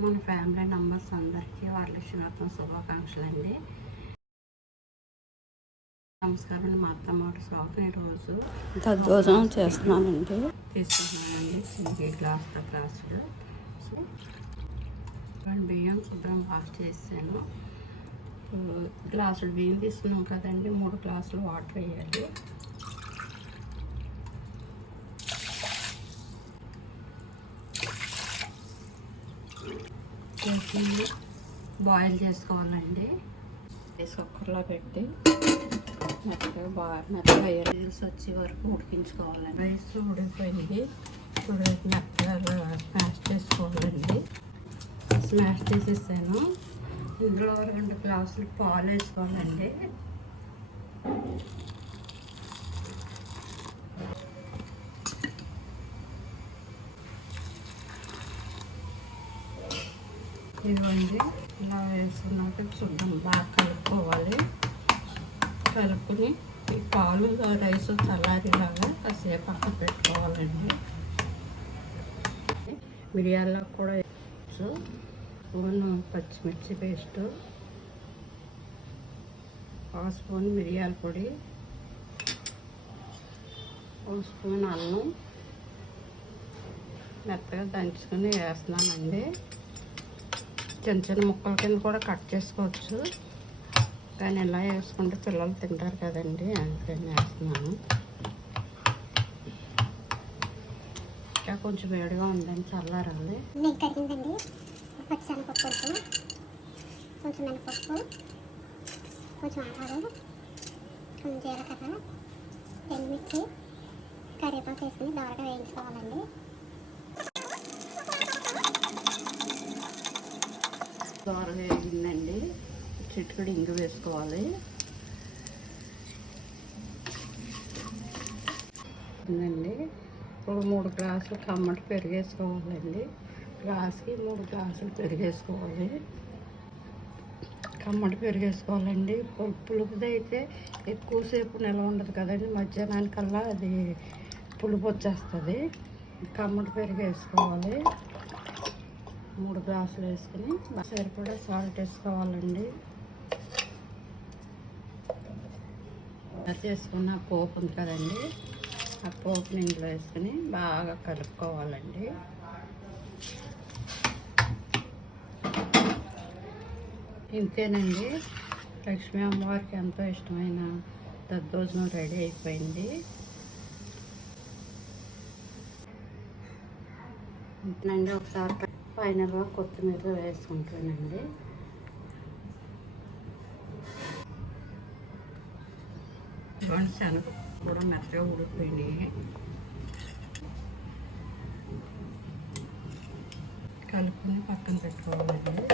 మన family members అందరికీ వరలక్ష్మీవ్రతం శుభాకాంక్షలు అండి. నమస్కారం. మా అత్తమ్మ షాప్ ఈరోజు దద్దోజనం చేస్తున్నానండి. తీసుకుంటున్నానండి గ్లాసులు. సో బియ్యం శుభ్రం వాష్ చేసాను. గ్లాసులు బియ్యం తీసుకున్నాం కదండి, 3 గ్లాసులు వాటర్ వేయాలి. బాయిల్ చేసుకోవాలండి. కుక్కర్లో పెట్టి మెత్తగా రైస్ వచ్చే వరకు ఉడికించుకోవాలండి. రైస్ ఉడికిపోయింది. ఇప్పుడు మెత్తగా స్మాష్ చేసుకోవాలండి. స్మాష్ చేసేసాను. ఇందులో 2 గ్లాసులు పాలు వేసుకోవాలండి. ఇవ్వండి, ఇలా వేసుకున్నాక శుభ్రం బాగా కలుపుకోవాలి. కలుపుకొని ఈ పాలు రైస్ చల్లారిలాగా కాసేపు పక్కన పెట్టుకోవాలండి. మిరియాల్లో కూడా స్పూన్ పచ్చిమిర్చి పేస్టు, 1 స్పూన్ మిరియాల పొడి, 1 స్పూన్ అల్లం మెత్తగా దంచుకొని వేస్తున్నానండి. చిన్న ముక్కల కింద కూడా కట్ చేసుకోవచ్చు, కానీ ఇలా వేసుకుంటే పిల్లలు తింటారు కదండి, అందుకని వేస్తున్నాను. ఇంకా కొంచెం వేడిగా ఉందని చల్లారాలి. కడిగిందండి. పచ్చిశనగపప్పు కొంచెం మినపప్పు, కొంచెం ఆవాలు, కొంచెం జీలకర్ర, ఎండుమిర్చి, కరివేపాకు వేసుకుని దోరగా వేయించుకోవాలండి. దోరగా వేగిందండి. చిటికెడు ఇంగు వేసుకోవాలి. ఉందండి. ఇప్పుడు 3 గ్లాసులు కమ్మటి పెరిగేసుకోవాలండి. గ్లాసుకి 3 గ్లాసులు పెరిగేసుకోవాలి. కమ్మటి పెరిగేసుకోవాలండి. పులుపుది అయితే ఎక్కువసేపు నిల్వ ఉండదు కదండి, మధ్యాహ్నానికల్లా అది పులుపు వచ్చేస్తుంది. కమ్మటి పెరిగేసుకోవాలి. 3 గ్లాసులు వేసుకుని సరిపడా సాల్ట్ వేసుకోవాలండి. చేసుకున్న పోపు ఉంది కదండి, ఆ పోపుని ఇందులో వేసుకుని బాగా కలుపుకోవాలండి. ఇంతేనండి, లక్ష్మీ అమ్మవారికి ఎంతో ఇష్టమైన దద్దోజనం రెడీ అయిపోయింది. ఇంతేనండి. ఒకసారి ఫైనల్గా కొత్తిమీర వేసుకుంటానండి. శనగ కూడా మెత్తగా ఉడికిపోయినాయి. కలుపుకొని పక్కన పెట్టుకోవాలండి.